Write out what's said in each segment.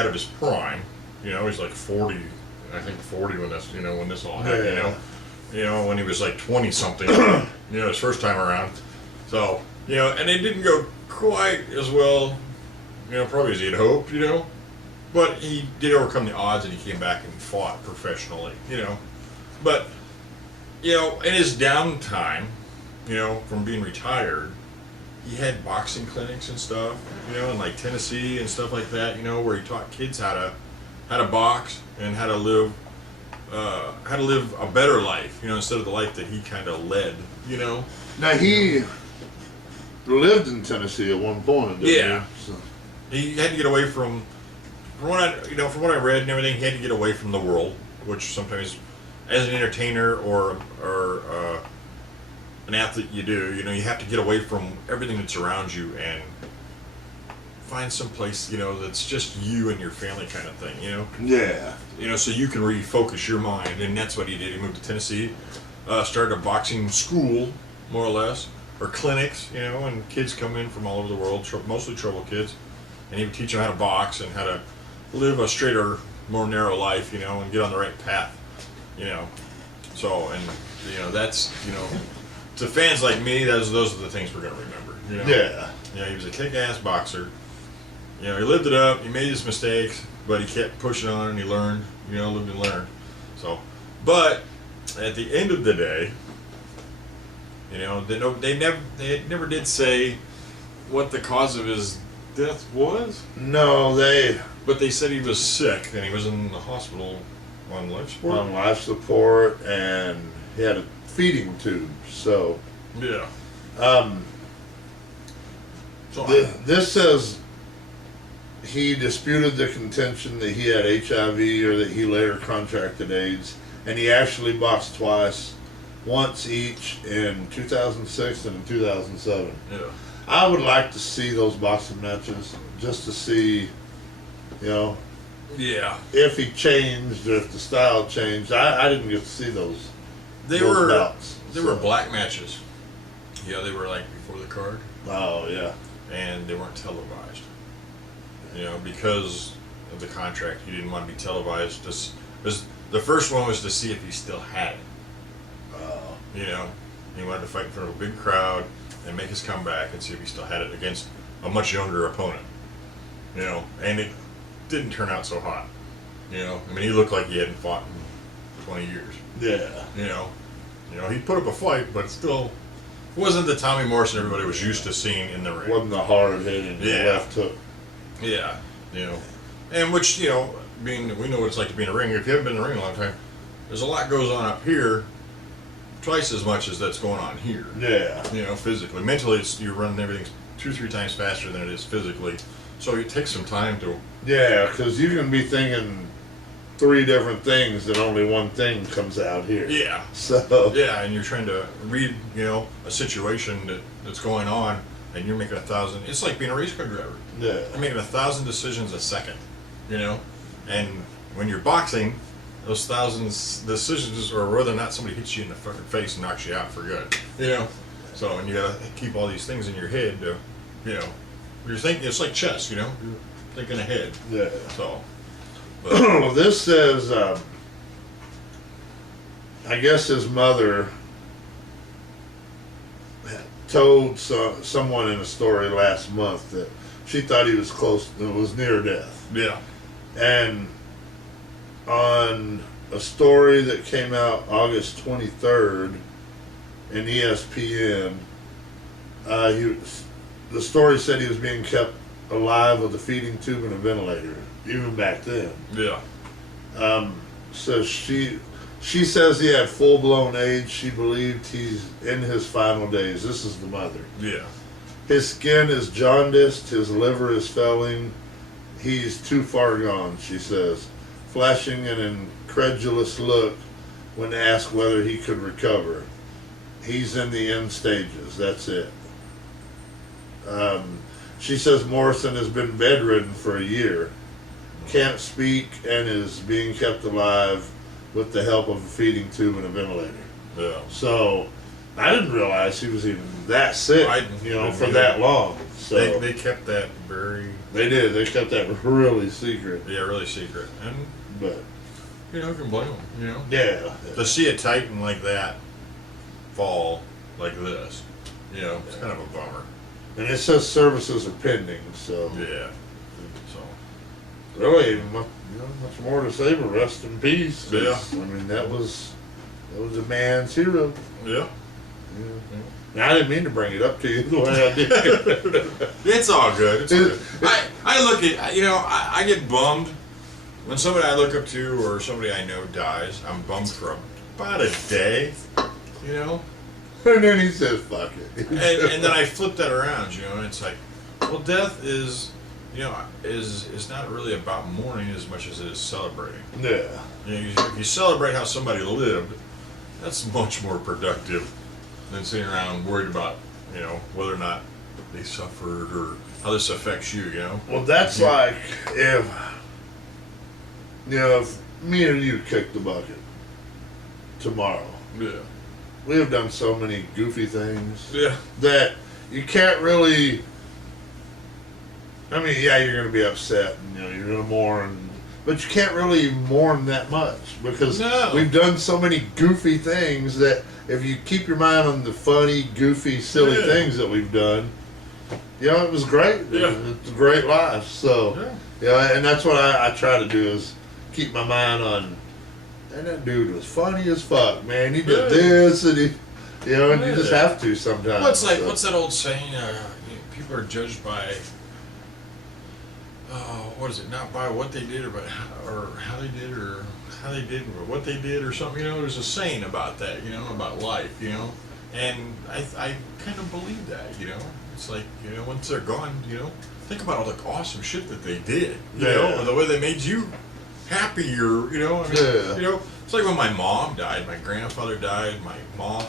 out of his prime. He's like 40, I think 40 when this all happened. When he was like 20 something. His first time around. So and it didn't go quite as well. Probably as he had hoped. But he did overcome the odds, and he came back and fought professionally. But in his downtime, from being retired, he had boxing clinics and stuff, in like Tennessee and stuff like that, where he taught kids how to box and how to live a better life, instead of the life that he kind of led, Now he lived in Tennessee at one point, didn't he? So. He had to get away from what I read and everything. He had to get away from the world, which sometimes, as an entertainer or an athlete, you do. You have to get away from everything that surrounds you and find some place, that's just you and your family kind of thing. Yeah. So you can refocus your mind, and that's what he did. He moved to Tennessee, started a boxing school, more or less, or clinics, and kids come in from all over the world, mostly troubled kids, and he would teach them how to box and how to live a straighter, more narrow life, and get on the right path, So, and that's to fans like me, those are the things we're gonna remember. Yeah. He was a kick-ass boxer. He lived it up. He made his mistakes, but he kept pushing on and he learned. Lived and learned. So, but at the end of the day, they never did say what the cause of his death was. No, But they said he was sick and he was in the hospital on life support. On life support, and he had a feeding tube. So yeah. This says he disputed the contention that he had HIV or that he later contracted AIDS, and he actually boxed twice, once each in 2006 and in 2007. Yeah. I would like to see those boxing matches just to see, Yeah. if he changed or if the style changed. I didn't get to see those. They were black matches. They were like before the card. Oh yeah. And they weren't televised. Because of the contract, he didn't want to be televised. The first one was to see if he still had it. He wanted to fight in front of a big crowd and make his comeback and see if he still had it against a much younger opponent. And it didn't turn out so hot. He looked like he hadn't fought in 20 years. Yeah. He put up a fight, but still wasn't the Tommy Morrison everybody was used to seeing in the ring. Wasn't the hard hitting left hook. Yeah. And which, we know what it's like to be in a ring. If you haven't been in the ring a long time, there's a lot goes on up here, twice as much as that's going on here. Yeah. Physically. Mentally, you're running everything 2-3 times faster than it is physically. So it takes some time to... Yeah, because you can be thinking 3 different things and only one thing comes out here. Yeah. So... Yeah, and you're trying to read, a situation that's going on, and you're making 1,000... It's like being a race car driver. Yeah. You're making 1,000 decisions a second, And when you're boxing, those 1,000 decisions are whether or not somebody hits you in the fucking face and knocks you out for good, So, and you gotta keep all these things in your head to, you're thinking, it's like chess, you're thinking ahead. Yeah. So. Well, this says, I guess his mother told someone in a story last month that she thought he was was near death. Yeah. And on a story that came out August 23rd in ESPN, the story said he was being kept alive with a feeding tube and a ventilator, even back then. Yeah. So she says he had full-blown AIDS. She believed he's in his final days. This is the mother. Yeah. His skin is jaundiced. His liver is failing. He's too far gone, she says, flashing an incredulous look when asked whether he could recover. He's in the end stages. That's it. She says Morrison has been bedridden for a year, can't speak, and is being kept alive with the help of a feeding tube and a ventilator. Yeah. So I didn't realize he was even that sick, for that long. So they kept that very. They did. They kept that really secret. Yeah, really secret. But you can blame them. Yeah. To see a Titan like that fall like this, it's kind of a bummer. And it says services are pending, so yeah. So really, much more to say, but rest in peace. Yeah. I mean, that was a man's hero. Yeah. Now, I didn't mean to bring it up to you the way I did. It's all good. It's all good. I look at, I get bummed when somebody I look up to or somebody I know dies. I'm bummed for about a day, And then he says, fuck it. and then I flip that around, and it's like, well, death is, is not really about mourning as much as it is celebrating. Yeah. If you celebrate how somebody lived, that's much more productive than sitting around worried about, whether or not they suffered or how this affects you, Well, that's like if me or you kick the bucket tomorrow. Yeah. We have done so many goofy things. Yeah. That you can't really. I mean, yeah, you're going to be upset and you're going to mourn, but you can't really mourn that much because we've done so many goofy things that if you keep your mind on the funny, goofy, silly things that we've done, it was great. Yeah. It's a great life. So, and that's what I try to do is keep my mind on. And that dude was funny as fuck, man. He did this, and and you just have to sometimes. What's that old saying? People are judged by, what is it? Not by what they did, or how they did, or what they did, or something. There's a saying about that, about life, and I kind of believe that, It's like, once they're gone, think about all the awesome shit that they did, and the way they made you happy, or it's like when my mom died, my grandfather died, my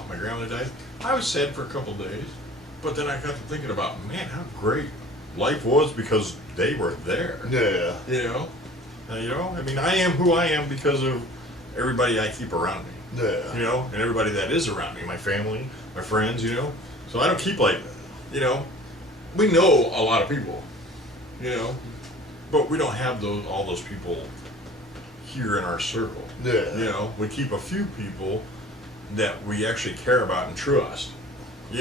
grandmother died. I was sad for a couple days, but then I got to thinking about, man, how great life was because they were there. Yeah. I mean, I am who I am because of everybody I keep around me. Yeah. And everybody that is around me, my family, my friends. So I don't keep we know a lot of people, but we don't have all those people here in our circle. Yeah. We keep a few people that we actually care about and trust. We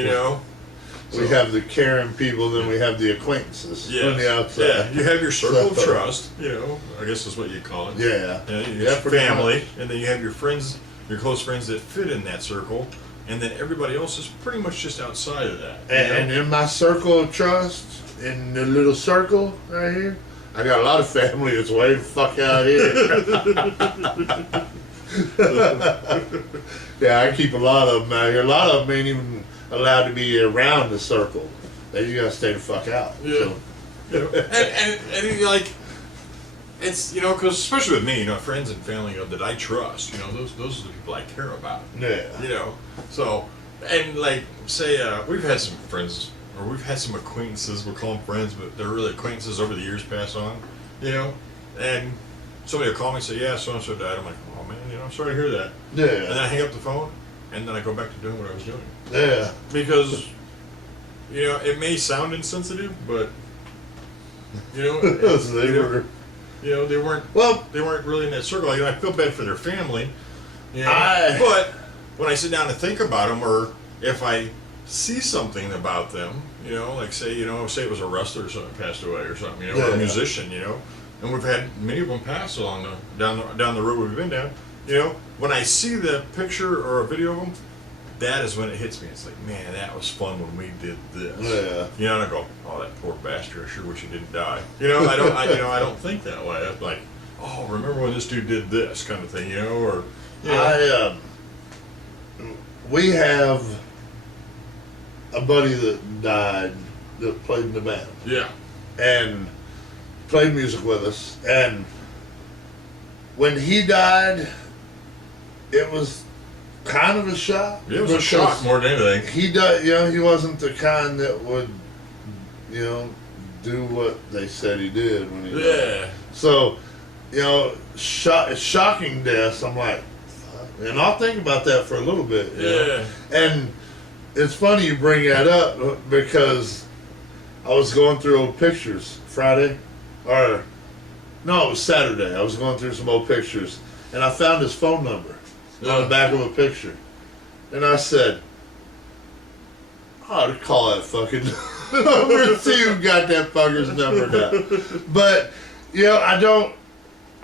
have the caring people, then we have the acquaintances on the outside. Yeah, you have your circle of trust, I guess that's what you call it. Yeah. You have family, and then you have your friends, your close friends that fit in that circle, and then everybody else is pretty much just outside of that. And in my circle of trust, in the little circle right here, I got a lot of family that's way the fuck out here. Yeah, I keep a lot of them out here. A lot of them ain't even allowed to be around the circle. They just gotta stay the fuck out. Yeah. So. And it's because especially with me, friends and family that I trust. Those are the people I care about. Yeah. So and say we've had some friends. Or we've had some acquaintances, we'll call them friends, but they're really acquaintances over the years pass on, and somebody will call me and say, yeah, so-and-so died. I'm like, oh man, I'm sorry to hear that. Yeah. And then I hang up the phone, and then I go back to doing what I was doing. Yeah. Because, it may sound insensitive, but, they weren't really in that circle. I feel bad for their family, but when I sit down and think about them, or if I see something about them, say it was a wrestler or something passed away or something, or a musician, and we've had many of them pass along down the road we've been down, when I see the picture or a video of them, that is when it hits me. It's like, man, that was fun when we did this. Yeah. And I go, oh, that poor bastard, I sure wish he didn't die. I don't think that way. I'm like, oh, remember when this dude did this kind of thing, or we have a buddy that died that played in the band. Yeah. And played music with us. And when he died, it was kind of a shock. It was a shock more than anything. He died, he wasn't the kind that would, do what they said he did when he died. So, shocking deaths, I'm like, fuck. And I'll think about that for a little bit. And it's funny you bring that up because I was going through old pictures Friday, or no, it was Saturday. I was going through some old pictures, and I found his phone number on the back of a picture, and I said, "I ought to call that fucking number, see who got that fucker's number now." But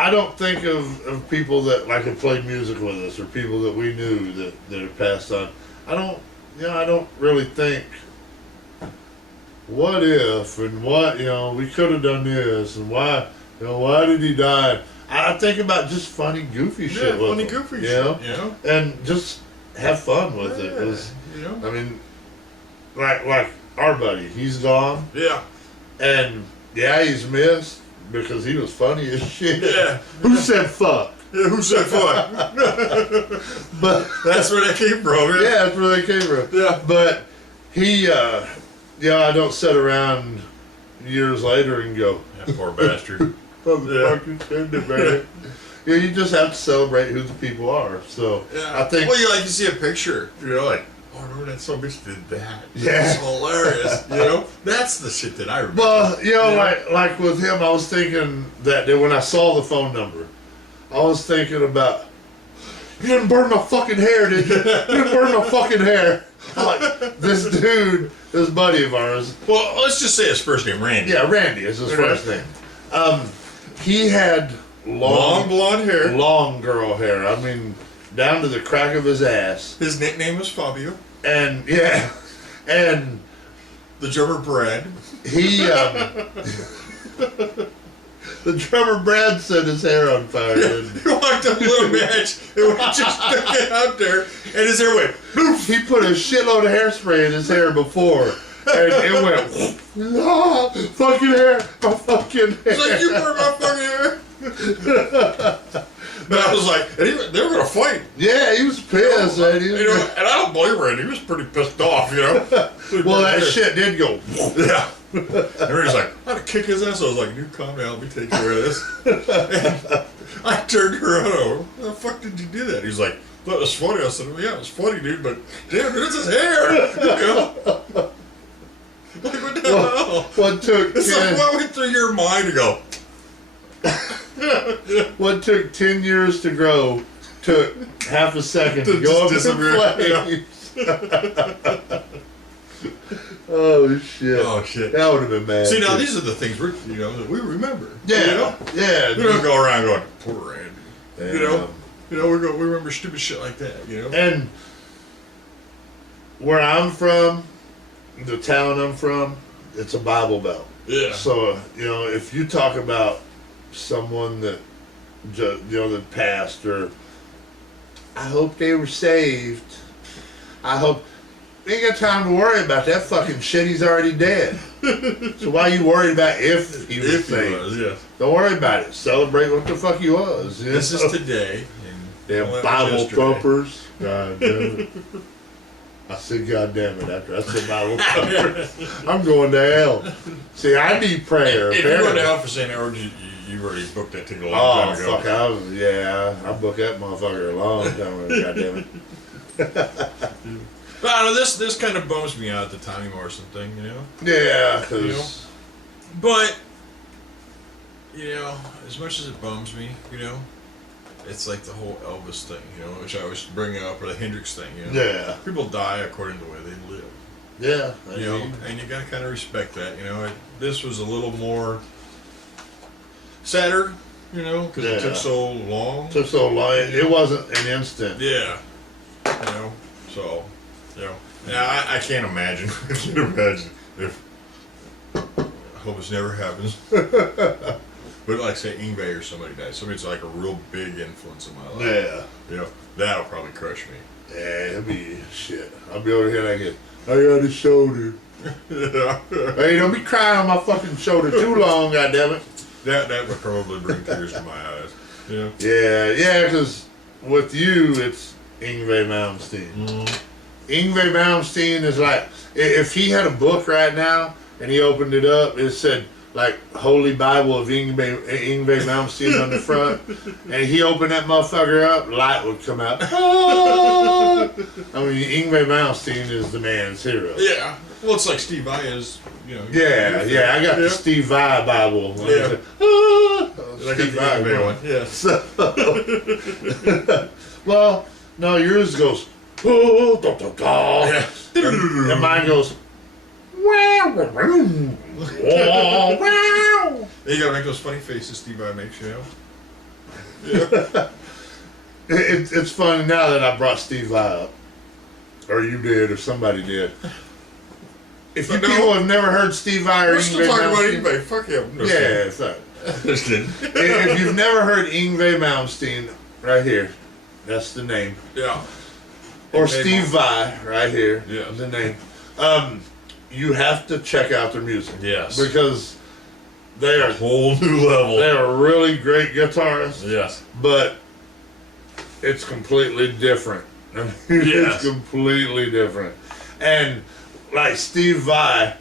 I don't think of people that like had played music with us or people that we knew that had passed on. I don't really think, what if and what, we could have done this and why did he die? I think about just funny, goofy shit with him, goofy shit, and just have fun with it. 'Cause, I mean, like our buddy, he's gone. Yeah. And he's missed because he was funny as shit. Yeah. Who said fuck? Yeah, who said fuck? But that's where that came from, man. Yeah, that's where they came from. Yeah. But he, I don't sit around years later and go, that poor bastard. Motherfucker, send it, man. You just have to celebrate who the people are. So I think. Well, you see a picture, like, oh, remember that some bitch did that? Yeah. It's hilarious. That's the shit that I remember. Well, like with him, I was thinking that when I saw the phone number, I was thinking about, you didn't burn my fucking hair, did you? You didn't burn my fucking hair. Like, this dude, this buddy of ours. Well, let's just say his first name, Randy. Yeah, Randy is his first name. He had long blonde hair. Long girl hair. I mean, down to the crack of his ass. His nickname was Fabio. And, and the drummer Brad. He, the drummer Brad set his hair on fire. Yeah, he walked up a little match and we just stuck it out there, and his hair went poof. He put a shitload of hairspray in his hair before, and it went, ah, fucking hair, my fucking hair. It's like, you burned my fucking hair. But I was like, and they were going to fight. Yeah, he was pissed, man. And I don't blame Randy. He was pretty pissed off, Well, that shit did go. Yeah. And Randy's like, I'm going to kick his ass. I was like, dude, calm down. Let me take care of this. And I turned around. How the fuck did you do that? He's like, that was funny. I said, well, yeah, it was funny, dude, but damn, dude, it's his hair. Like, what the hell? What took it's 10, like, what went through your mind to go? What took 10 years to grow took half a second to go up in flames. Yeah. Oh shit! Oh shit! That would have been bad. See, now these are the things that we remember. Yeah, yeah. We don't go around going, poor Randy. Yeah. We remember stupid shit like that. And where I'm from, the town I'm from, it's a Bible Belt. Yeah. So if you talk about someone that that passed, or I hope they were saved. I hope. Ain't got time to worry about that fucking shit. He's already dead. So why you worried about if he was saved? Yeah. Don't worry about it. Celebrate what the fuck he was. This is today. Damn Bible thumpers. God damn it. I said, God damn it, after I said Bible thumpers. I'm going to hell. See, I need prayer. If you're going to hell for saying that, or you already booked that ticket a long time ago. Fuck, I booked that motherfucker a long time ago. God damn it. But I don't know, this kind of bums me out, the Tommy Morrison thing, Yeah, because... But, as much as it bums me, it's like the whole Elvis thing, which I always bring up, or the Hendrix thing, Yeah. People die according to the way they live. Yeah. And you gotta kind of respect that, This was a little more sadder, because it took so long. It wasn't an instant. Yeah. So... Yeah, I can't imagine. I can't imagine if. I hope this never happens. But like, say, Yngwie or somebody dies. Somebody's like a real big influence in my life. Yeah. That'll probably crush me. Yeah, it'll be shit. I'll be over here like, I got a shoulder. Yeah. Hey, don't be crying on my fucking shoulder too long, goddammit. That would probably bring tears to my eyes. Yeah, because with you, it's Yngwie Malmsteen. Mm. Yngwie Malmsteen is like, if he had a book right now and he opened it up, it said, like Holy Bible of Yngwie Malmsteen on the front, and he opened that motherfucker up, light would come out. Ah! I mean, Yngwie Malmsteen is the man's hero. Yeah. Well, it's like Steve Vai is, you know. Yeah, I got the Steve Vai Bible. Yeah. Like Steve Vai one. Yeah. So, well, no, yours goes, oh, da, da, da. Yeah. And mine goes, wow, wow, wow. You gotta make those funny faces Steve Vai makes, you know? Yeah. It's funny now that I brought Steve Vai up. Or you did, or somebody did. If you people have never heard Steve Vai or We're still talking about Malmsteen, Yngwie. Fuck him. No, yeah, it's not. just kidding. If you've never heard Yngwie Malmsteen, right here, that's the name. Yeah. Or Yngwie Steve Malmsteen. Vai, right here, Yeah. the name. You have to check out their music. Yes. Because they are Whole new level. they are really great guitarists, Yes. but it's completely different. Yes. It's completely different. And like Steve Vai,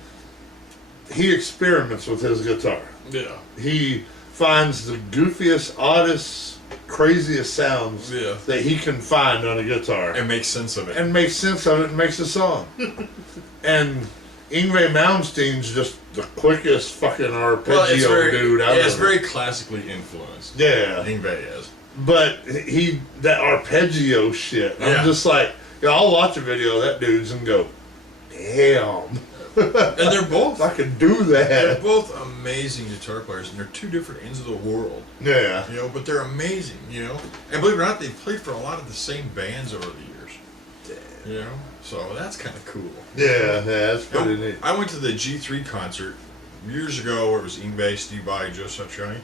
he experiments with his guitar. Yeah. He finds the goofiest, oddest, craziest sounds Yeah. that he can find on a guitar And make sense of it. and makes sense of it and makes a song. And Yngwie Malmsteen's just the quickest fucking arpeggio dude out it's there. very classically influenced. Yeah. Yngwie is. But that arpeggio shit, I'm Yeah. just like, I'll watch a video of that dude's and go, damn. And they're both I could do they're that. both amazing guitar players, and they're two different ends of the world. Yeah. You know, but they're amazing, you know. And believe it or not, they've played for a lot of the same bands over the years. You know? So that's kind of cool. Yeah, that's pretty neat. I went to the G3 concert years ago where it was Yngwie, Steve Vai, Joe Satriani,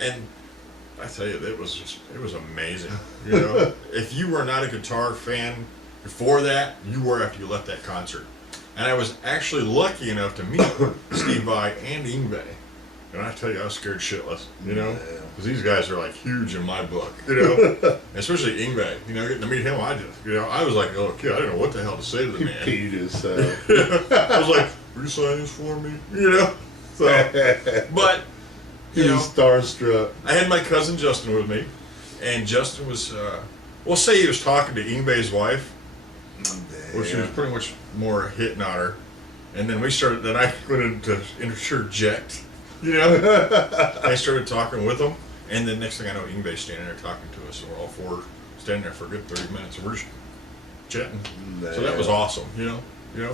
and I tell you, it was amazing. You know, if you were not a guitar fan before that, you were after you left that concert. And I was actually lucky enough to meet Steve Vai and Yngwie. And I tell you, I was scared shitless, you know? Because these guys are like huge in my book, you know? Especially Yngwie, you know, getting to meet him, I was like a little kid, I didn't know what the hell to say to the He man. peed himself. I was like, will you sign this for me? You know? So, but, He you know, was starstruck. I had my cousin Justin with me, and Justin was, well, say he was talking to Yngwie's wife, which was pretty much more hitting on her. And then I went into interject, you know? I started talking with him, and then next thing I know, Yngwie's standing there talking to us, and we're all four standing there for a good 30 minutes, and we're just chatting. So that was awesome, you know?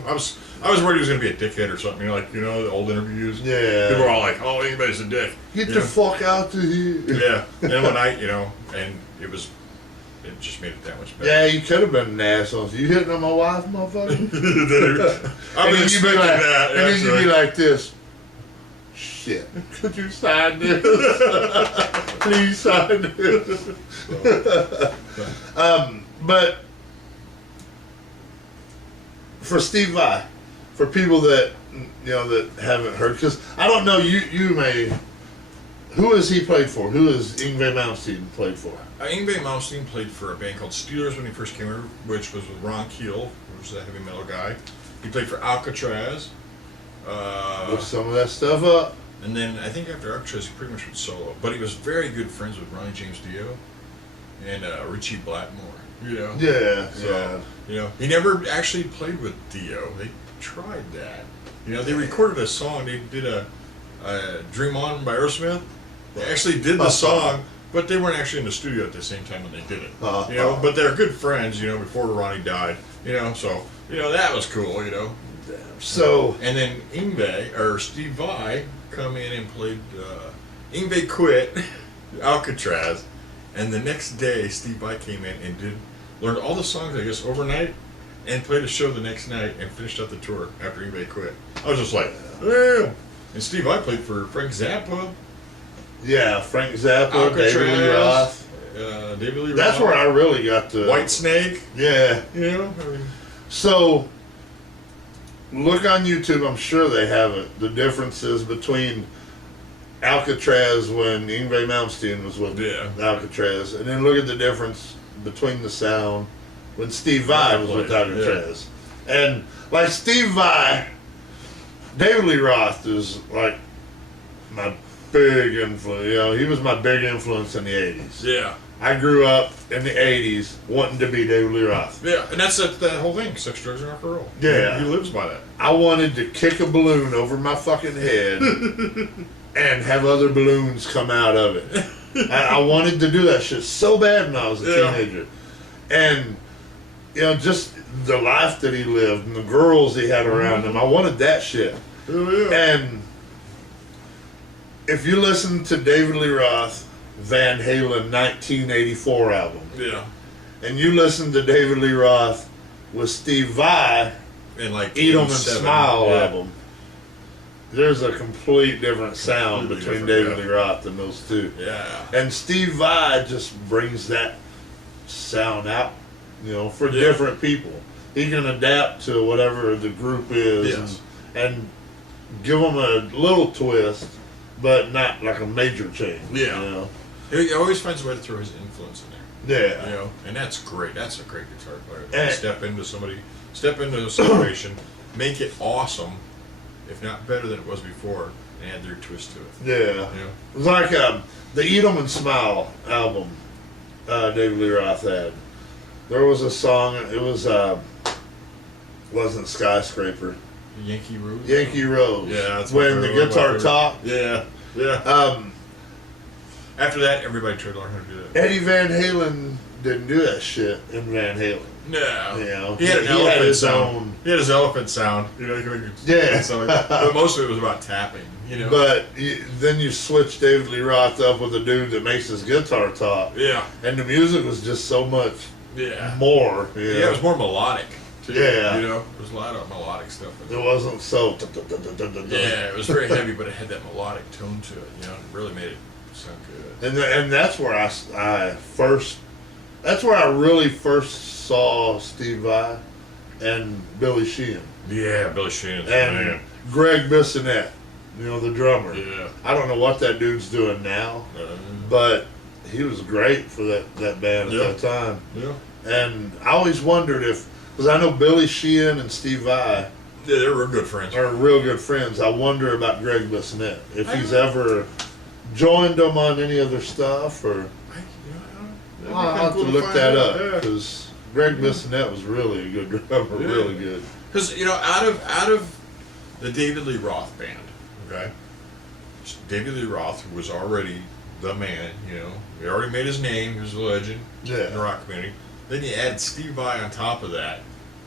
I was worried he was going to be a dickhead or something, you know, like, you know, the old interviews. Yeah. People were all like, oh, Yngwie's a dick. Get you the know? fuck out of here. Yeah. And then when and it just made it that much better. Yeah, you could have been an asshole. You hitting on my wife, motherfucker? I was expecting that. And then you'd be like this. Shit. Could you sign this? Please sign this. But for Steve Vai, for people that that haven't heard, because I don't know, you may. Who has he played for? Who has Yngwie Malmsteen played for? Yngwie Malmsteen played for a band called Steelers when he first came over, which was with Ron Keel, who was a heavy metal guy. He played for Alcatraz. Look some of that stuff up. And then I think after Alcatraz, he pretty much went solo. But he was very good friends with Ronnie James Dio and Richie Blackmore. You know? Yeah, So, you know, he never actually played with Dio. They tried that. You know, they recorded a song. They did a Dream On by Aerosmith. They actually did the song, but they weren't actually in the studio at the same time when they did it. You know, but they're good friends, you know, before Ronnie died. You know, so, you know, that was cool, you know. So. And then Steve Vai come in and played, Yngwie quit Alcatraz, and the next day Steve Vai came in and learned all the songs, I guess, overnight, and played a show the next night and finished up the tour after Yngwie quit. I was just like, damn. And Steve Vai played for Frank Zappa. Yeah, Frank Zappa, Alcatraz, David Lee Roth. David Lee Roth. That's where I really got to. Whitesnake. Yeah. You know? I mean, so, look on YouTube, I'm sure they have it. The differences between Alcatraz when Yngwie Malmsteen was with Alcatraz, and then look at the difference between the sound when Steve Vai was with Alcatraz. Yeah. And like Steve Vai, David Lee Roth is like my big influence. You know, he was my big influence in the 80s. Yeah. I grew up in the 80s wanting to be David Lee Roth. Yeah, and that's that whole thing, sex, drugs, and rock and roll. Yeah. He lives by that. I wanted to kick a balloon over my fucking head and have other balloons come out of it. I wanted to do that shit so bad when I was a teenager. And, you know, just the life that he lived and the girls he had around him, I wanted that shit. Oh, yeah. And if you listen to David Lee Roth, Van Halen 1984 album, Yeah. and you listen to David Lee Roth with Steve Vai, And like Eat 'em and 87, Smile yeah. album, there's a complete different sound Completely between different, David Lee Roth and those two. Yeah. And Steve Vai just brings that sound out, you know, for Yeah. different people. He can adapt to whatever the group is Yes. and give them a little twist, but not like a major change. Yeah. You know? He always finds a way to throw his influence in there. Yeah. You know, and that's great. That's a great guitar player. And- Step into a situation, make it awesome, if not better than it was before, and add their twist to it. Yeah. You know? It was like the Eat 'em and Smile album David Lee Roth had. There was a song, it was, wasn't Skyscraper. Yankee Rose. Yankee Rose. Yeah, that's my when the favorite, guitar my favorite. talked. Yeah. Yeah. After that, everybody tried to learn how to do that. Eddie Van Halen didn't do that shit in Van Halen. No. You know, He had an he elephant had his sound. own. He had his elephant sound. You know, he could make Yeah. something like that. But most of it was about tapping. You know. But then you switch David Lee Roth up with a dude that makes his guitar talk, yeah. and the music was just so much Yeah. more. You know? Yeah, it was more melodic. Too, Yeah. You know, there was a lot of melodic stuff in It it. wasn't so. Yeah, it was very heavy, but it had that melodic tone to it. You know, it really made it sound good. And that's where that's where I really first saw Steve Vai and Billy Sheehan Yeah, Billy Sheehan's the and man. Greg Bissonette, you know, the drummer. Yeah. I don't know what that dude's doing now, but he was great for that band Yeah. at that time. Yeah. And I always wondered because I know Billy Sheehan and Steve Vai Yeah, they were good friends. are real good friends. I wonder about Greg Bissonette, if he's ever joined them on any other stuff, or I'll have to look that up, because Greg Bissonette was really a good drummer, Yeah. really good. Because, you know, out of the David Lee Roth band, okay, David Lee Roth, who was already the man, you know, he already made his name, he was a legend in the Yeah. rock community. Then you add Steve Vai on top of that,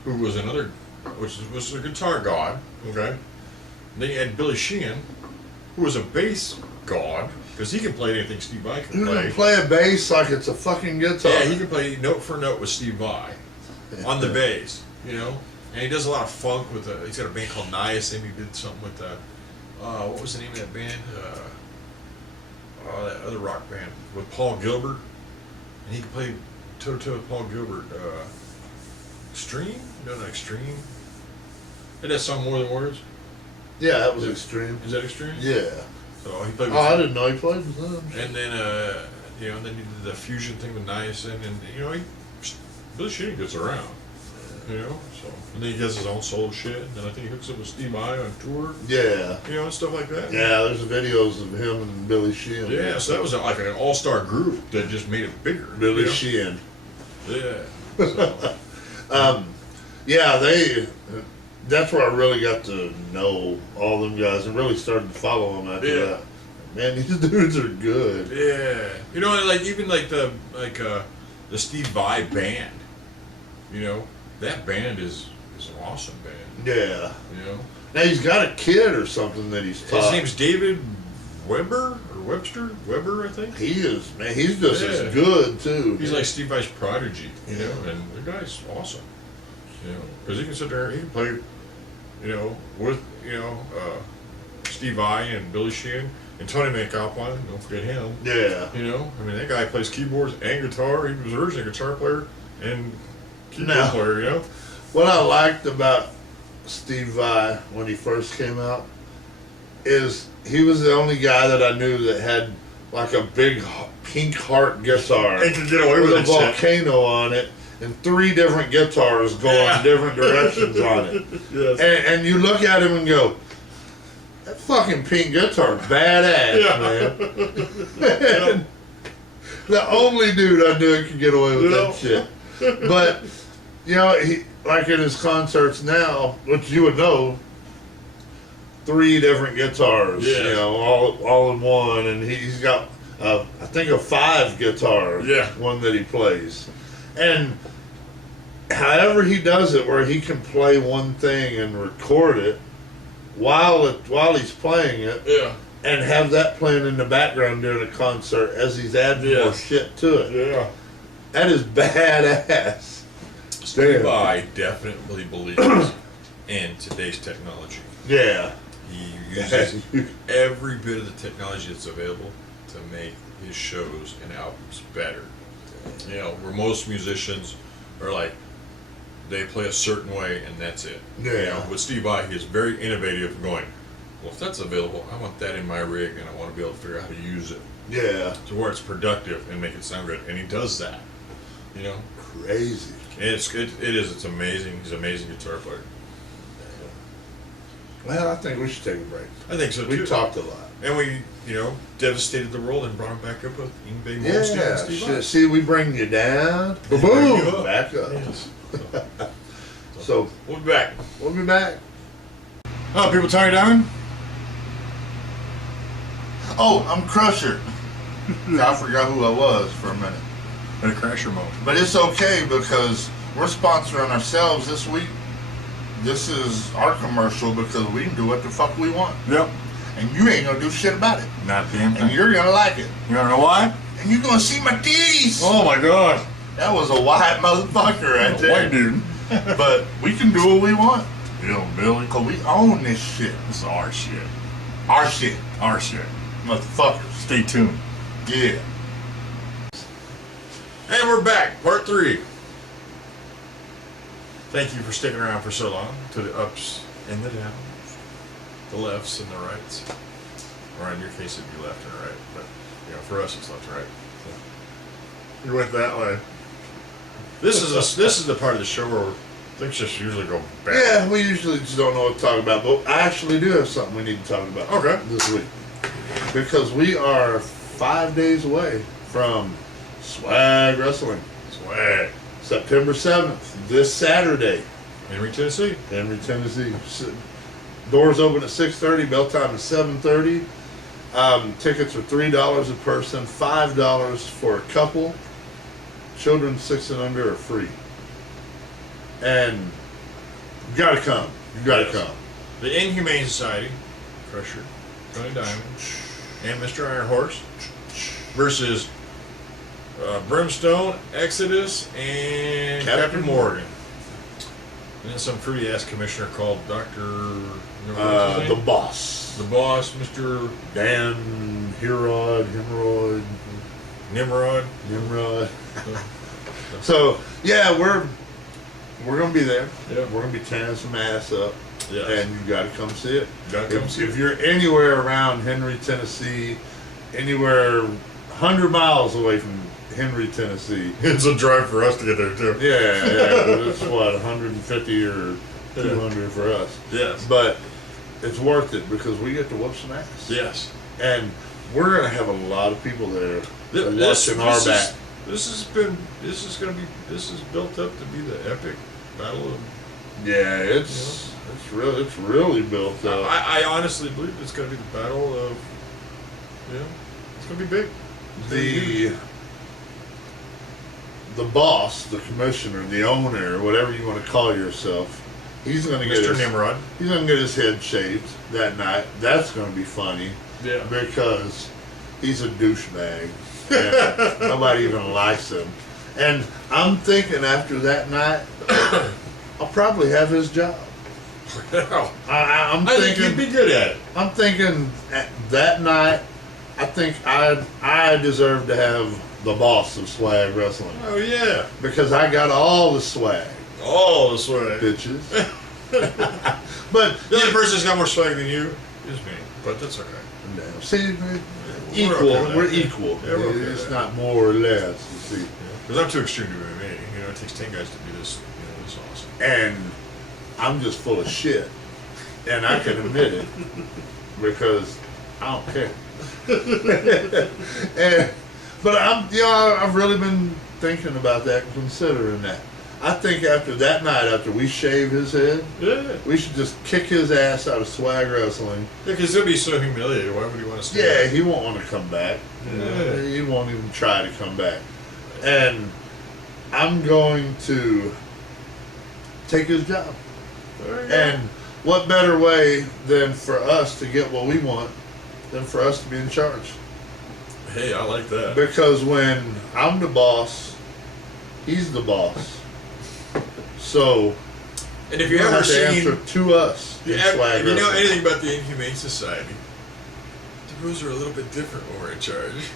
who was another, which was a guitar god, okay. And then you add Billy Sheehan, who was a bass god, because he can play anything Steve Vai can You play. can play a bass like it's a fucking guitar. Yeah, he can play note for note with Steve Vai on the bass, you know. And he does a lot of funk with he's got a band called Niacin. He did something with what was the name of that band? That other rock band with Paul Gilbert. And he can play toe to toe with Paul Gilbert. Extreme? No, not Extreme. Did that song More Than Words? Yeah, that was extreme. Is that Extreme? Yeah. So he played with Oh, I didn't know he played with them. And then, you know, then he did the fusion thing with Niacin, and you know, Billy Sheehan gets around, you know. So, and then he does his own solo shit. And then I think he hooks up with Steve Vai on tour, Yeah. you know, and stuff like that. Yeah, there's videos of him and Billy Sheehan. Yeah, so that was like an all-star group that just made it bigger. Billy you know? Sheehan. Yeah. So, Yeah, that's where I really got to know all them guys and really started to follow them after Yeah. that. Man, these dudes are good. yeah. You know, like even like the Steve Vai band. You know, that band is an awesome band. Yeah. You know. Now he's got a kid or something that he's taught. His name's David Weber or Webster? Weber, I think. He is, man. He's just Yeah. as good too. He's like Steve Vai's prodigy, you know, and the guy's awesome, you know, because he can sit there, he can play, you know, with, you know, Steve Vai and Billy Sheehan and Tony McAlpine, don't forget him, Yeah. you know, I mean, that guy plays keyboards and guitar. He was originally a guitar player and keyboard No. player, you know. What I liked about Steve Vai when he first came out is he was the only guy that I knew that had like a big pink heart guitar And could get away with with a that shit. volcano on it and 3 different guitars going Yeah. different directions on it. Yes. And you look at him and go, That fucking pink guitar, badass, man. The only dude I knew could get away with that shit. But, you know, he, like in his concerts now, which you would know, 3 different guitars, you know, all in one, and he's got, I think, a 5 guitar, one that he plays. And however he does it, where he can play one thing and record it while he's playing it, and have that playing in the background during a concert as he's adding more shit to it. Yeah, that is badass. Steve Vai definitely believes in today's technology. Yeah, he uses every bit of the technology that's available to make his shows and albums better. You know, where most musicians are like, they play a certain way and that's it. Yeah. You know, with Steve Vai, he is very innovative, going, well, if that's available, I want that in my rig, and I want to be able to figure out how to use it. Yeah. To where it's productive and make it sound good, and he does that. You know, crazy. And it's amazing. He's an amazing guitar player. Well, I think we should take a break. I think so too. We talked a lot, and we, you know, devastated the world and brought him back up with Yngwie, Malmsteen, and Steve Vai. See, we bring you down, boom, back up. Yes. So we'll be back. We'll be back. Oh, people Tommy Diamond? Oh, I'm Krusher. I forgot who I was for a minute. In a Krusher mode. But it's okay because we're sponsoring ourselves this week. This is our commercial because we can do what the fuck we want. Yep. And you ain't gonna do shit about it. Not damn thing. And you're gonna like it. You wanna know why? And you're gonna see my titties. Oh my god. That was a white motherfucker right there. White dude. But we can do what we want. Bill, Billy. Cause we own this shit. This is our shit. Our shit. Our shit. Motherfuckers. Stay tuned. Yeah. And we're back. Part 3. Thank you for sticking around for so long. To the ups and the downs. The lefts and the rights. Or in your case it'd be left and right. But, you know, for us it's left and right. So, you went that way. This is the part of the show where things just usually go bad. Yeah, we usually just don't know what to talk about, but I actually do have something we need to talk about this week. Because we are 5 days away from Swag Wrestling. Swag. September 7th, this Saturday. Henry, Tennessee. Henry, Tennessee. Doors open at 6:30, bell time is 7:30. Tickets are $3 a person, $5 for a couple. Children 6 and under are free. And you gotta come. You gotta come. The Inhumane Society, Krusher, Tony Diamond, and Mr. Iron Horse versus Brimstone, Exodus, and Captain Morgan. And then some fruity ass commissioner called Dr. The Boss. The Boss, Mr. Dan Nimrod. So yeah, we're gonna be there. Yeah. We're gonna be tearing some ass up. Yeah. And you gotta come see it. If you're anywhere around Henry, Tennessee, anywhere 100 miles away from Henry, Tennessee. It's a drive for us to get there too. Yeah, it's what, 150 or 200 for us. Yes. But it's worth it because we get to whoop some ass. Yes. And we're gonna have a lot of people there watching our back. This is built up to be the epic battle of. Yeah, it's really built up. I honestly believe it's gonna be the battle of. It's gonna be big. The boss, the commissioner, the owner, whatever you want to call yourself, he's gonna get Mr. Nimrod. He's gonna get his head shaved that night. That's gonna be funny. Yeah. Because he's a douchebag. And nobody even likes him. And I'm thinking after that night, I'll probably have his job. I think you'd be good at it. I'm thinking that night, I think I deserve to have the boss of Swag Wrestling. Oh yeah. Because I got all the swag. All the swag. Bitches. But the only person that's got more swag than you is me. But that's okay. No. See, We're equal. okay We're equal. Yeah, we're okay it's not more or less, you see. Because I'm too extreme to be me. You know, it takes 10 guys to be this, this awesome. And I'm just full of shit. And I can admit it. because I don't care. But I've really been thinking about that, considering that. I think after that night, after we shave his head, we should just kick his ass out of swag wrestling. Yeah, because he'll be so humiliated. Why would he want to stay? Yeah, he won't want to come back. He won't even try to come back. And I'm going to take his job. And what better way than for us to get what we want than for us to be in charge? Hey, I like that. Because when I'm the boss, he's the boss. So, and if you ever seen, answer to us, if you know anything about the Inhumane Society, the rules are a little bit different when we're in charge.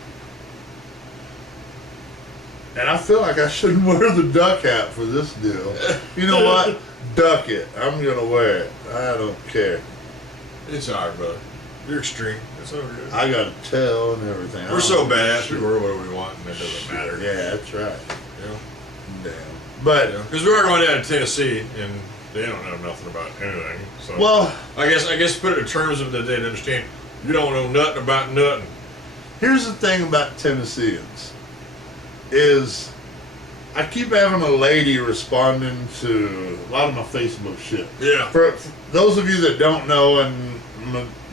And I feel like I shouldn't wear the duck hat for this deal. You know what? Duck it. I'm gonna wear it. I don't care. It's alright, brother. You're extreme. It's all good. I got a tail and everything. We're so badass. We wear what we want, and it doesn't matter. Yeah, that's right. You know? Damn. But because we are going down to Tennessee, and they don't know nothing about anything. So well, I guess put it in terms of that they'd understand. You don't know nothing about nothing. Here's the thing about Tennesseans is I keep having a lady responding to a lot of my Facebook shit. Yeah. For those of you that don't know, and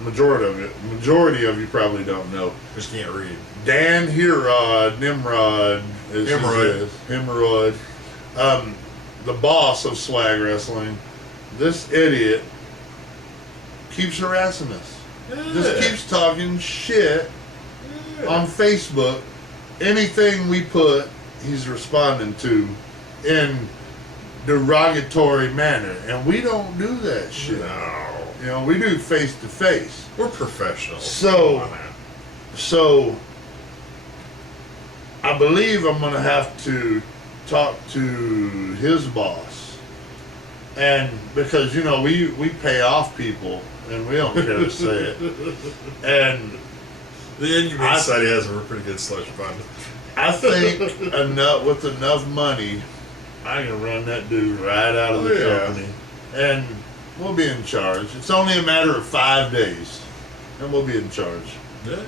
majority of you probably don't know, Just can't read. Dan Nimrod is Hemorrhoid. The boss of Swag Wrestling, this idiot keeps harassing us. Just keeps talking shit on Facebook. Anything we put, he's responding to in derogatory manner, and we don't do that shit. No. You know, we do face to face. We're professionals. So I believe I'm gonna have to talk to his boss, and because we pay off people and we don't care to say it, and the Inhumane Society has a pretty good slush fund. I think with enough money, I can run that dude right out of the company, and we'll be in charge. It's only a matter of 5 days, and we'll be in charge. Yeah.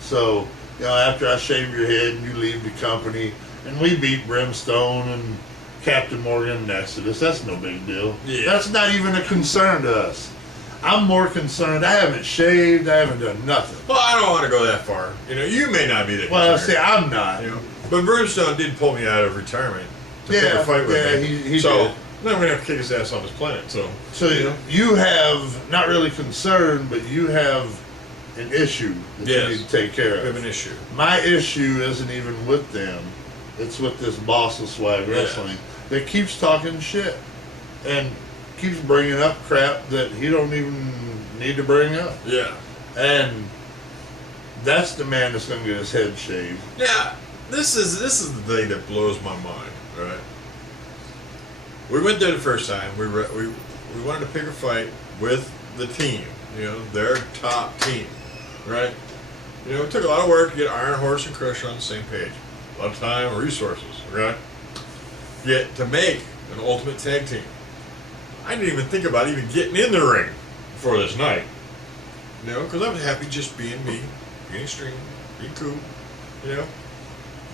So after I shave your head and you leave the company, and we beat Brimstone and Captain Morgan and Exodus, that's no big deal. Yeah. That's not even a concern to us. I'm more concerned. I haven't shaved. I haven't done nothing. Well, I don't want to go that far. You may not be that. Well, concerned. see, I'm not. But Brimstone did pull me out of retirement to pick a fight with me. He so did. now I'm gonna have to kick his ass on this planet. So you have not really concerned, but you have an issue that you need to take care of. We have an issue. My issue isn't even with them. It's with this boss of Swag Wrestling that keeps talking shit and keeps bringing up crap that he don't even need to bring up. Yeah. And that's the man that's going to get his head shaved. Yeah. This is the thing that blows my mind. Right. We went there the first time. We wanted to pick a fight with the team. Their top team. Right. It took a lot of work to get Iron Horse and Krusher on the same page. A lot of time, resources. Right. Yet to make an ultimate tag team. I didn't even think about even getting in the ring before this night. Because I was happy just being me, being extreme, being cool,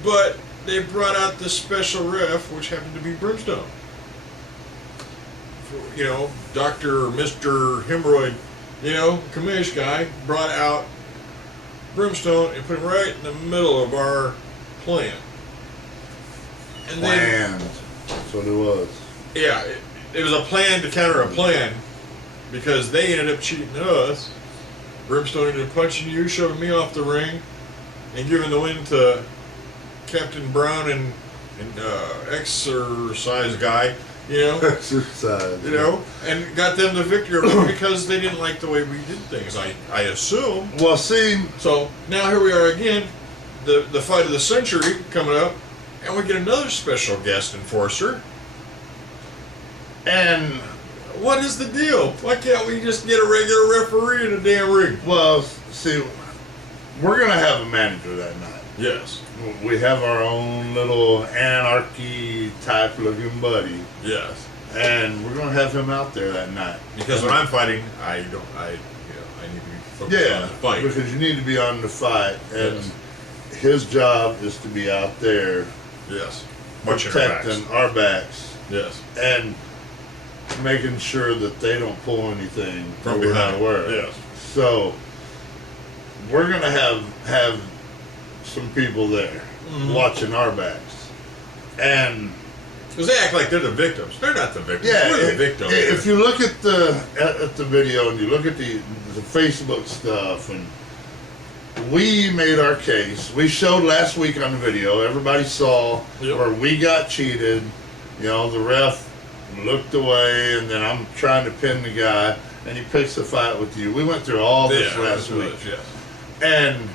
But they brought out this special ref, which happened to be Brimstone. Dr. Mr. Hemorrhoid, commish guy, brought out Brimstone and put him right in the middle of our plan. And Planned. That's what it was. Yeah. It was a plan to counter a plan, because they ended up cheating us. Brimstone ended up punching you, shoving me off the ring, and giving the win to Captain Brown and exercise guy, Exercise. and got them the victory because they didn't like the way we did things, I assume. Well, see. So now here we are again, the fight of the century coming up, and we get another special guest enforcer. And what is the deal? Why can't we just get a regular referee in a damn ring? Well, see, we're going to have a manager that night. Yes. We have our own little anarchy type looking buddy. Yes. And we're going to have him out there that night. Because when I'm fighting, I need to be focus on the fight. Because you need to be on the fight, and Yes. his job is to be out there Yes. Watching our backs. protecting our backs Yes. and making sure that they don't pull anything From that we're behind. not aware of. Yes. So we're gonna have some people there watching our backs, and Because they act like they're the victims. They're not the victims. yeah, We're the victims. if you look at the video and you look at the Facebook stuff, and we made our case. We showed last week on the video. Everybody saw Yep. where we got cheated. You know, the ref looked away, and then I'm trying to pin the guy, and he picks a fight with you. We went through all this last week. Yes. And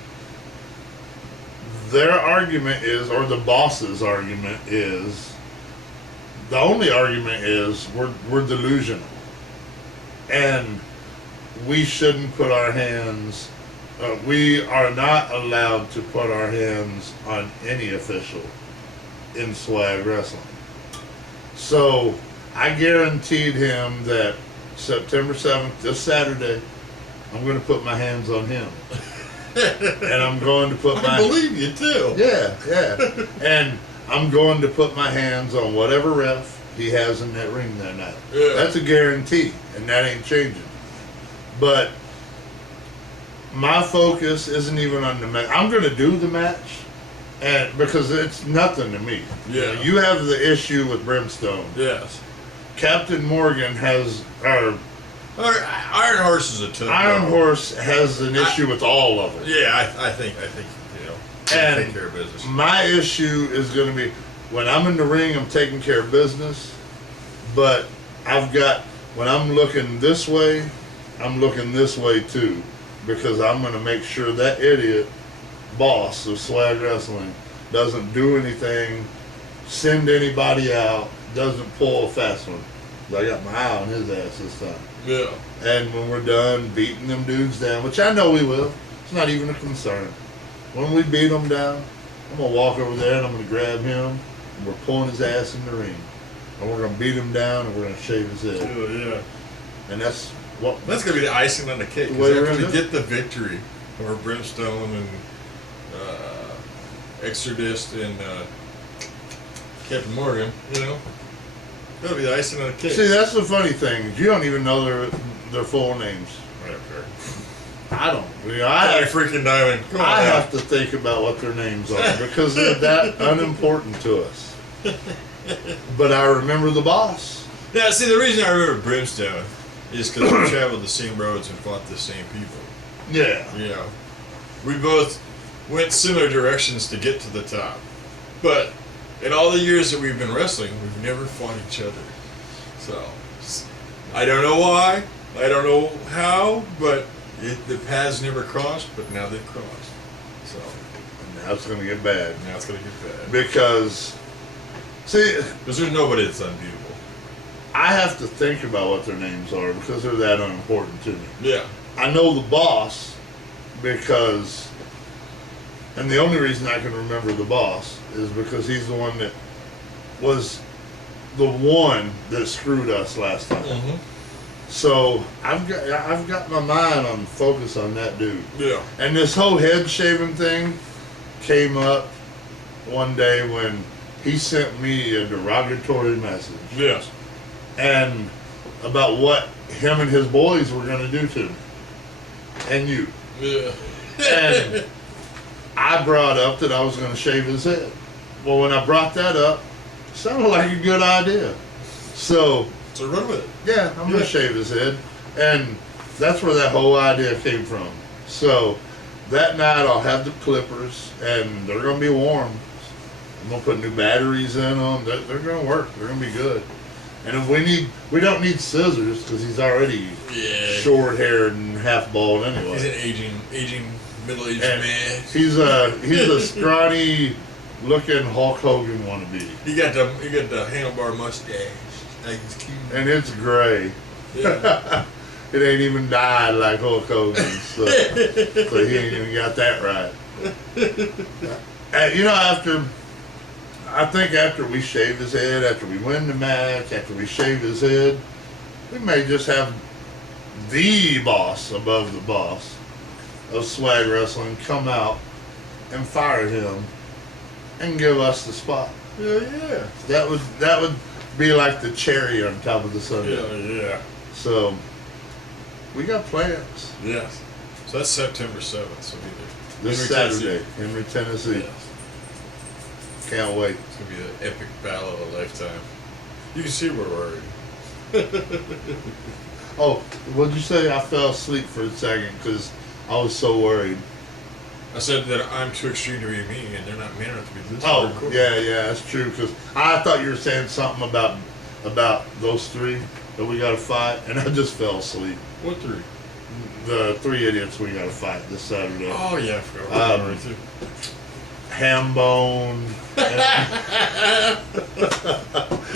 their argument is, or the boss's argument is, the only argument is we're delusional, and we shouldn't put our hands. We are not allowed to put our hands on any official in swag wrestling. So I guaranteed him that September 7th, this Saturday, I'm going to put my hands on him. And I'm going to put I believe you too. Yeah. And I'm going to put my hands on whatever ref he has in that ring that night. Yeah. That's a guarantee, and that ain't changing. But my focus isn't even on the match. I'm going to do the match, and because it's nothing to me. Yeah. You have the issue with Brimstone. Yes. Captain Morgan has, or Iron Horse is a tough Iron dog. Horse has an issue with all of them. Yeah, I think And take care of business. my issue is going to be when I'm in the ring, I'm taking care of business. But I've got, when I'm looking this way, I'm looking this way too, because I'm going to make sure that idiot boss of Swag Wrestling doesn't do anything, send anybody out, doesn't pull a fast one. I got my eye on his ass this time. Yeah. And when we're done beating them dudes down, which I know we will, it's not even a concern. When we beat them down, I'm going to walk over there and I'm going to grab him, and we're pulling his ass in the ring. And we're going to beat him down and we're going to shave his head. Yeah. And that's what... That's gonna be the icing on the cake. The way we're Because after gonna we do get the victory over Brimstone and Exodus and Captain Morgan, that'll be the icing on the cake. See, that's the funny thing. You don't even know their full names. I don't care. I don't. Johnny freaking Diamond. Come on I now. have to think about what their names are because they're that unimportant to us. But I remember the boss. Yeah, see, the reason I remember Brimstone is because we traveled the same roads and fought the same people. Yeah. We both went similar directions to get to the top. But in all the years that we've been wrestling, we've never fought each other. So, I don't know why, I don't know how, but the paths never crossed, but now they've crossed. So, Now it's going to get bad. now it's going to get bad. Because, see, Because there's nobody that's unbeatable. I have to think about what their names are because they're that unimportant to me. Yeah. I know the boss because, and the only reason I can remember the boss is because he's the one that was the one that screwed us last time. Mm-hmm. So I've got my mind on focus on that dude. Yeah. And this whole head shaving thing came up one day when he sent me a derogatory message. Yes. And about what him and his boys were going to do to me. And you. Yeah. And I brought up that I was going to shave his head. Well, when I brought that up, it sounded like a good idea. So run with it. yeah, I'm going to shave his head. And that's where that whole idea came from. So that night I'll have the clippers and they're going to be warm. I'm going to put new batteries in them. They're going to work. They're going to be good. And if we don't need scissors because he's already short-haired and half-bald anyway. He's an aging middle-aged And man. He's a scrawny-looking Hulk Hogan wannabe. He got the handlebar mustache. Like he's cute. And it's gray. Yeah. It ain't even dyed like Hulk Hogan, so he ain't even got that right. I think after we shave his head, after we win the match, after we shave his head, we may just have the boss above the boss of swag wrestling come out and fire him and give us the spot. Yeah. That would be like the cherry on top of the sundae. Yeah. So we got plans. Yes. So that's September 7th. So be there. This Henry, Saturday, Henry, Tennessee. Yes. Can't wait. It's gonna be an epic battle of a lifetime. You can see we're worried. Oh, what'd you say? I fell asleep for a second because I was so worried. I said that I'm too extreme to be me, and they're not man enough to be this. Oh, hardcore. yeah, that's true. Because I thought you were saying something about those three that we got to fight, and I just fell asleep. What three? The three idiots we got to fight this Saturday. Oh yeah, I forgot. Too. Hambone.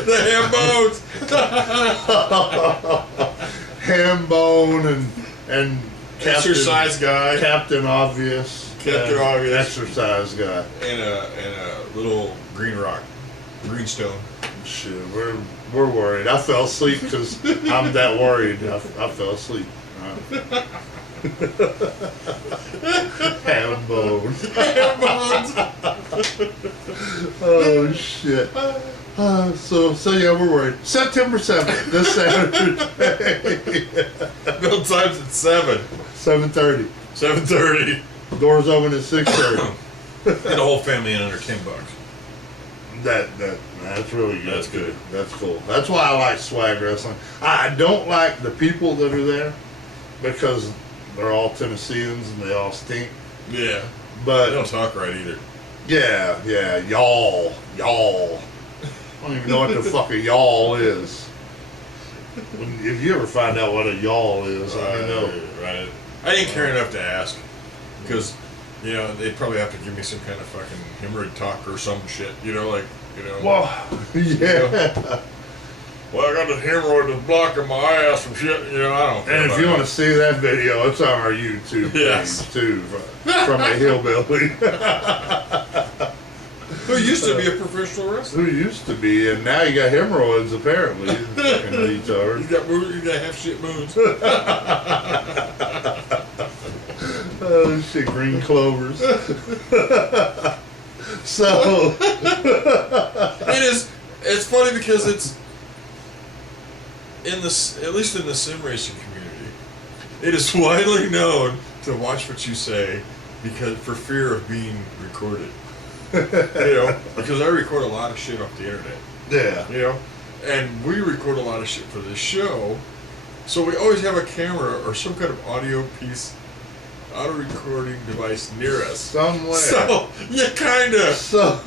The ham bones. Hambone and Exercise guy. Captain Obvious. Captain Obvious. Exercise guy. And a little green rock, greenstone. Shit, we're worried. I fell asleep because I'm that worried. I fell asleep. Hambone. Oh shit. So yeah, we're worried. September 7th, this Saturday. Bill times at 7. 7:30. 7:30. Doors open at 6:30. And the whole family in under $10. That's really good. That's good. That's cool. That's why I like swag wrestling. I don't like the people that are there because they're all Tennesseans and they all stink. Yeah. But They don't talk right either. yeah, y'all. I don't even know what the fuck a y'all is. If you ever find out what a y'all is, let me know. Right. I didn't care enough to ask because, they'd probably have to give me some kind of fucking hemorrhoid talk or some shit. Well, I got this hemorrhoid that's blocking my ass from shit. I don't care. And if you want to see that video, it's on our YouTube Yes. page too, from a hillbilly. Who used to be a professional wrestler. Who used to be, and now you got hemorrhoids apparently. You fucking retard. He's got half shit moons. Oh shit, green clovers. So it's funny because it's at least in the sim racing community, it is widely known to watch what you say because for fear of being recorded. Because I record a lot of shit off the internet. yeah. And we record a lot of shit for this show, so we always have a camera or some kind of audio recording device near us. Somewhere. So you kind of. So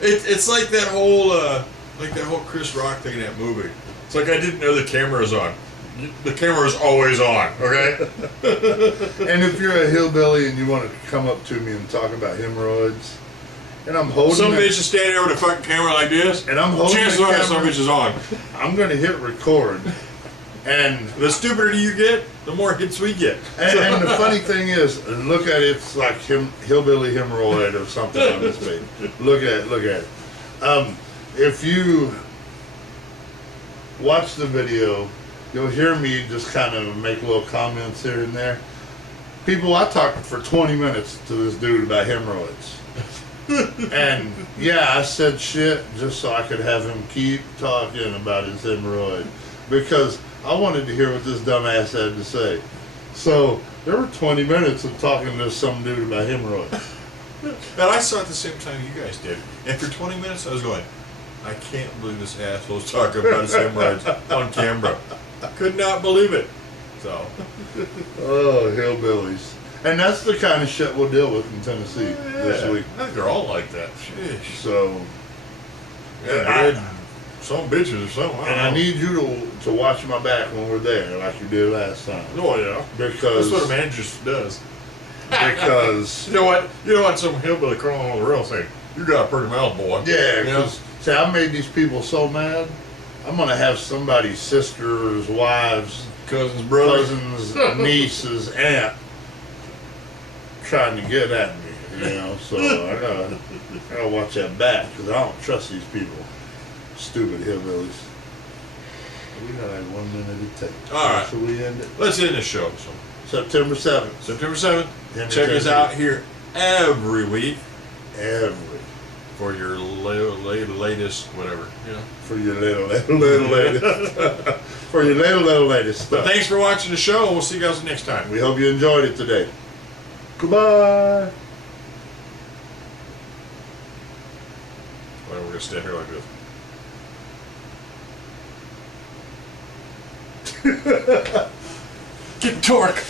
It's like that whole Chris Rock thing in that movie. It's like I didn't know the camera was on. The camera is always on, okay? and if you're a hillbilly and you want to come up to me and talk about hemorrhoids, and I'm holding Some bitch is standing over the fucking camera like this, and I'm holding chances the are some camera, bitch is on. I'm gonna hit record. And The stupider you get, the more hits we get. and the funny thing is, look at it, it's like hillbilly hemorrhoid or something on this page. Look at it. If you watch the video, you'll hear me just kind of make little comments here and there. People, I talked for 20 minutes to this dude about hemorrhoids. And yeah, I said shit just so I could have him keep talking about his hemorrhoid. Because I wanted to hear what this dumbass had to say. So there were 20 minutes of talking to some dude about hemorrhoids. And I saw it at the same time you guys did. And for 20 minutes I was going, I can't believe this asshole's talking about his hemorrhoids on camera. Could not believe it. So. Oh, hillbillies. And that's the kind of shit we'll deal with in Tennessee this week. I think they're all like that. Sheesh. So, some bitches or something. and I need you to watch my back when we're there, like you did last time. Oh yeah. Because That's what a manager does. because You know what? Some hillbilly crawling on the rail saying, "You got a pretty mouth, boy." yeah, because see, I made these people so mad. I'm gonna have somebody's sisters, wives, Cousins, brothers. cousins, nieces, aunt trying to get at me. So I gotta watch that back because I don't trust these people. Stupid hillbillies. We got like 1 minute to take. All right. Should we end it? Let's end the show. September 7th. September 7th. In Check us Tennessee. out here every week Every. for your latest whatever. You know. For your little latest. For your little latest But stuff. thanks for watching the show. We'll see you guys next time. We hope you enjoyed it today. Goodbye. Well, we're gonna stand here like this. Get torque.